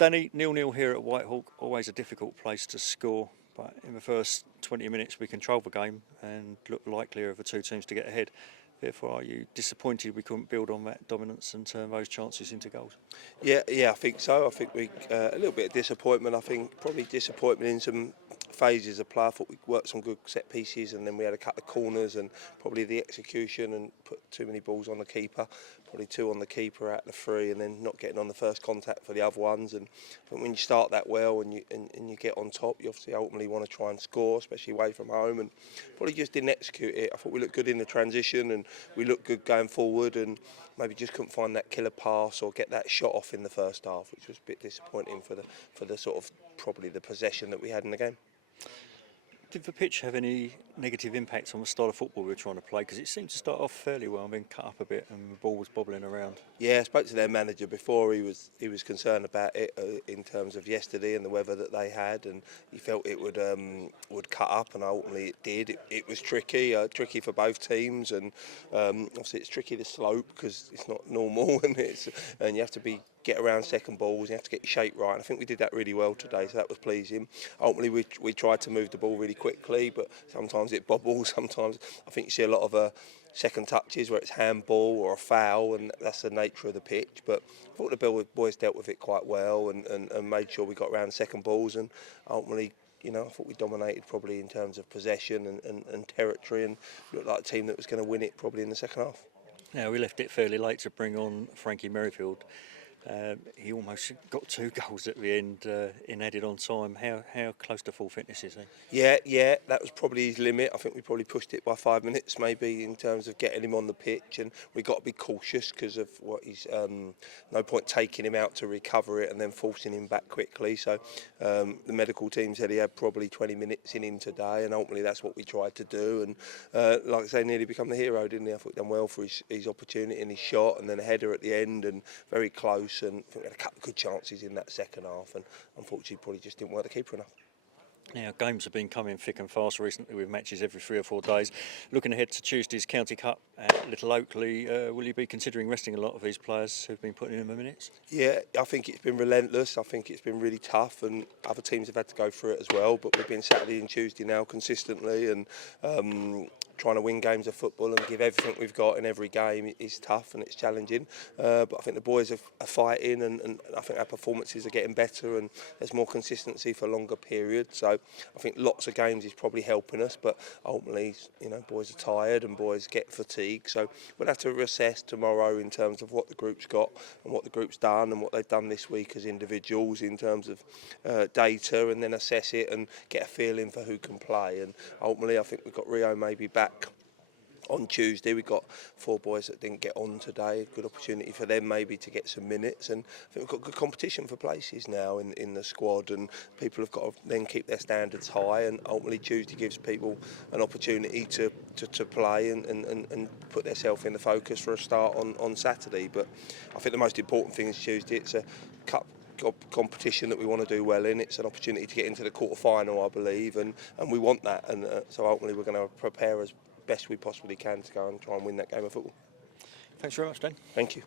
Danny, 0-0 here at Whitehawk, always a difficult place to score, but in the first 20 minutes we controlled the game and looked likelier of the two teams to get ahead. Therefore, are you disappointed we couldn't build on that dominance and turn those chances into goals? Yeah, I think so. I think we a little bit of disappointment. I think probably disappointment in some phases of play. I thought we worked some good set pieces, and then we had a couple of corners and probably the execution and put too many balls on the keeper. Probably 2 on the keeper out of the 3, and then not getting on the first contact for the other ones. And I think when you start that well and you get on top, you obviously ultimately want to try and score, especially away from home. And probably just didn't execute it. I thought we looked good in the transition and we looked good going forward, and maybe just couldn't find that killer pass or get that shot off in the first half, which was a bit disappointing for the sort of probably the possession that we had in the game. Did the pitch have any negative impact on the style of football we were trying to play? Because it seemed to start off fairly well and then cut up a bit and the ball was bobbling around. Yeah, I spoke to their manager before. He was concerned about it in terms of yesterday and the weather that they had, and he felt it would cut up, and ultimately it did. It was tricky for both teams, and obviously it's tricky the slope because it's not normal, and you have to get around second balls, you have to get your shape right, and I think we did that really well today, so that was pleasing. Ultimately we tried to move the ball really quickly, but sometimes it bobbles, sometimes I think you see a lot of second touches where it's handball or a foul, and that's the nature of the pitch. But I thought the boys dealt with it quite well and made sure we got around second balls, and ultimately, I thought we dominated probably in terms of possession and territory, and looked like a team that was going to win it probably in the second half. Yeah, we left it fairly late to bring on Frankie Merrifield. He almost got 2 goals at the end in added on time. How close to full fitness is he? Yeah, that was probably his limit. I think we probably pushed it by 5 minutes maybe in terms of getting him on the pitch, and we got to be cautious because of what he's no point taking him out to recover it and then forcing him back quickly. So the medical team said he had probably 20 minutes in him today, and ultimately that's what we tried to do, and like I say, nearly become the hero, didn't he? I thought he done well for his opportunity and his shot, and then a header at the end and very close. And I think we had a couple of good chances in that second half, and unfortunately probably just didn't work the keeper enough. Now, games have been coming thick and fast recently with matches every 3 or 4 days. Looking ahead to Tuesday's County Cup at Little Oakley, will you be considering resting a lot of these players who've been putting in the minutes? Yeah, I think it's been relentless. I think it's been really tough, and other teams have had to go through it as well. But we've been Saturday and Tuesday now consistently, and trying to win games of football and give everything we've got in every game is tough and it's challenging. But I think the boys are fighting, and I think our performances are getting better, and there's more consistency for longer periods. So I think lots of games is probably helping us, but ultimately, boys are tired and boys get fatigue. So we'll have to reassess tomorrow in terms of what the group's got and what the group's done and what they've done this week as individuals in terms of data, and then assess it and get a feeling for who can play. And ultimately, I think we've got Rio maybe back on Tuesday. We've got 4 boys that didn't get on today. Good opportunity for them maybe to get some minutes, and I think we've got good competition for places now in the squad, and people have got to then keep their standards high, and ultimately Tuesday gives people an opportunity to play and put themselves in the focus for a start on Saturday. But I think the most important thing is Tuesday. It's a cup competition that we want to do well in. It's an opportunity to get into the quarter-final, I believe, and we want that, and so ultimately we're going to prepare as best we possibly can to go and try and win that game of football. Thanks very much, Dan. Thank you.